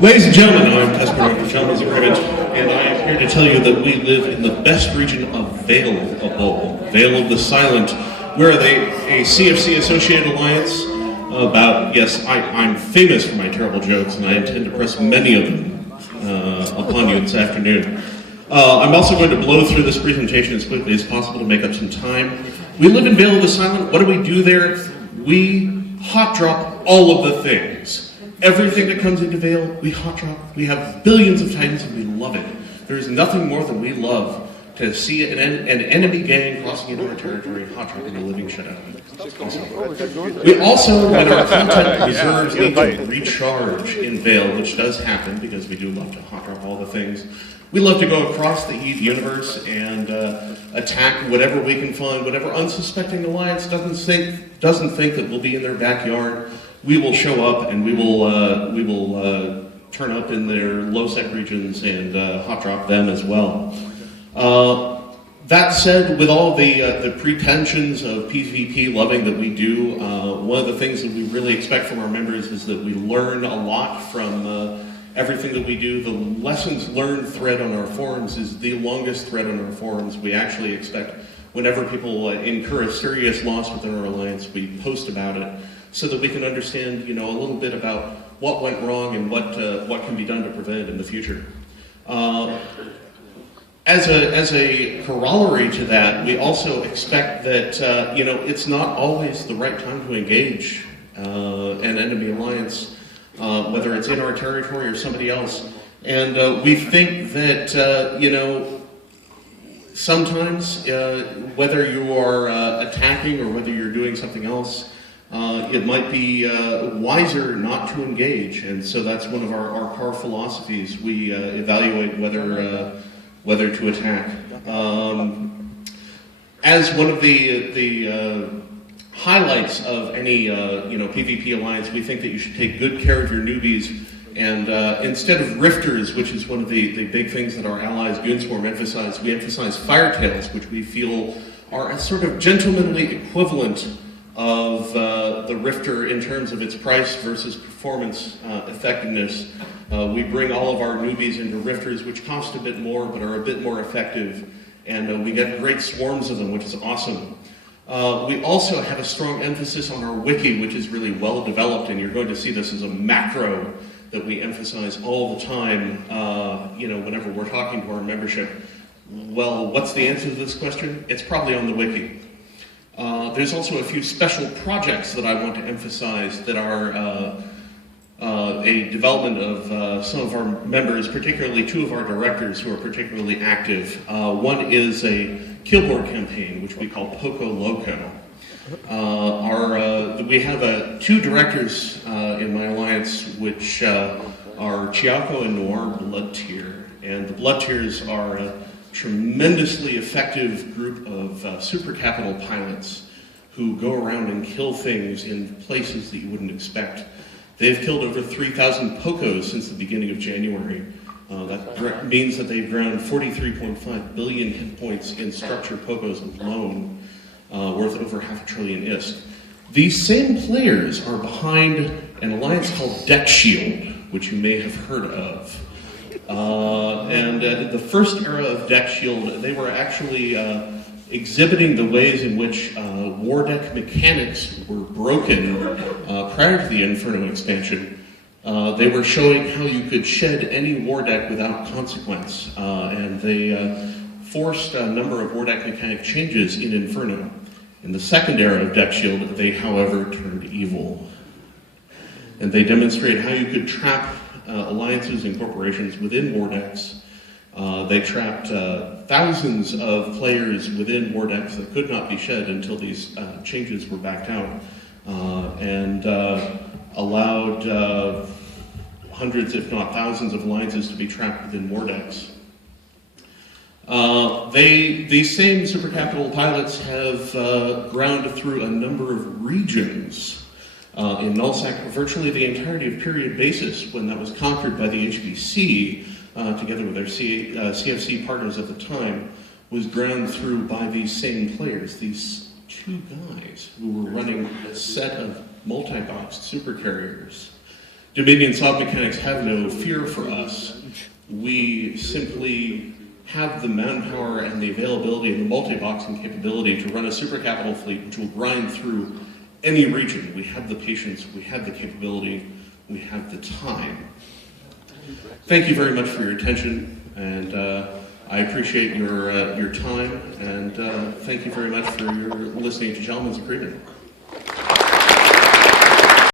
Ladies and gentlemen, I'm Kesper North, the Gentleman's Agreement, and I am here to tell you that we live in the best region available, Vale of the Silent. We're a CFC Associated Alliance about, yes, I'm famous for my terrible jokes, and I intend to press many of them upon you this afternoon. I'm also going to blow through this presentation as quickly as possible to make up some time. We live in Vale of the Silent. What do we do there? We hot drop all of the things. Everything that comes into Vale, we hot drop. We have billions of titans and we love it. There is nothing more than we love to see an enemy gang crossing into our territory and hot dropping the living shit out of it. Awesome. We also, when our content reserves need to recharge in Vale, which does happen because we do love to hot drop all the things, we love to go across the EVE universe and attack whatever we can find, whatever unsuspecting alliance doesn't think that we'll be in their backyard. We will show up and we will turn up in their low-sec regions and hot drop them as well. That said, with all the pretensions of PvP loving that we do, one of the things that we really expect from our members is that we learn a lot from everything that we do. The lessons learned thread on our forums is the longest thread on our forums. We actually expect whenever people incur a serious loss within our alliance, we post about it so that we can understand, a little bit about what went wrong and what can be done to prevent it in the future. As a corollary to that, we also expect that it's not always the right time to engage an enemy alliance, whether it's in our territory or somebody else. And we think that sometimes whether you are attacking or whether you're doing something else, it might be wiser not to engage, and so that's one of our core philosophies. We evaluate whether to attack. As one of the highlights of any PvP alliance, we think that you should take good care of your newbies, and instead of rifters, which is one of the big things that our allies Goonswarm emphasize, we emphasize firetails, which we feel are a sort of gentlemanly equivalent of the Rifter in terms of its price versus performance effectiveness. We bring all of our newbies into Rifters, which cost a bit more but are a bit more effective, and we get great swarms of them, which is awesome. We also have a strong emphasis on our wiki, which is really well developed, and you're going to see this as a macro that we emphasize all the time, whenever we're talking to our membership. Well, what's the answer to this question? It's probably on the wiki. There's also a few special projects that I want to emphasize that are a development of some of our members, particularly two of our directors who are particularly active. One is a killboard campaign, which we call Poco Loco. We have two directors in my alliance, which are Chiako and Noir Blood Tier. And the Blood Tiers are a tremendously effective group of super capital pilots who go around and kill things in places that you wouldn't expect. They've killed over 3,000 Pocos since the beginning of January. That means that they've ground 43.5 billion hit points in structured Pocos alone, worth over $500 billion ISK. These same players are behind an alliance called Deck Shield, which you may have heard of. And the first era of Deck Shield, they were actually exhibiting the ways in which war deck mechanics were broken prior to the Inferno expansion. They were showing how you could shed any war deck without consequence, and they forced a number of war deck mechanic changes in Inferno. In the second era of Deck Shield, they, however, turned evil. And they demonstrated how you could trap alliances and corporations within war decks. They trapped thousands of players within war decks that could not be shed until these changes were backed out, and allowed hundreds, if not thousands, of alliances to be trapped within war decks. These same super capital pilots have ground through a number of regions in nullsec virtually the entirety of period basis when that was conquered by the HBC, together with their CFC partners at the time, was ground through by these same players, these two guys who were running a set of multi-boxed supercarriers Dominion Soft Mechanics have no fear for us. We simply have the manpower and the availability and the multi-boxing capability to run a super capital fleet which will grind through any region. We have the patience, we have the capability, we have the time. Thank you very much for your attention, and I appreciate your time, and thank you very much for your listening to Gentleman's Agreement.